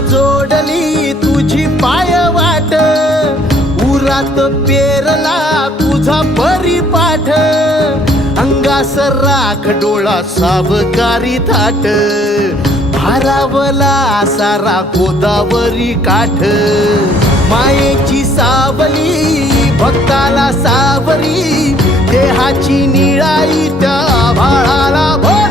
जोडली तुझी पाय वाट, उरात पेरला तुझा परिपाठ, अंगास राख डोळा सावकारी थाट, भारावला सारा गोदावरी काठ, मायेची सावली भक्ताला सावरी, देहाची निळाई त्या भाळाला भर.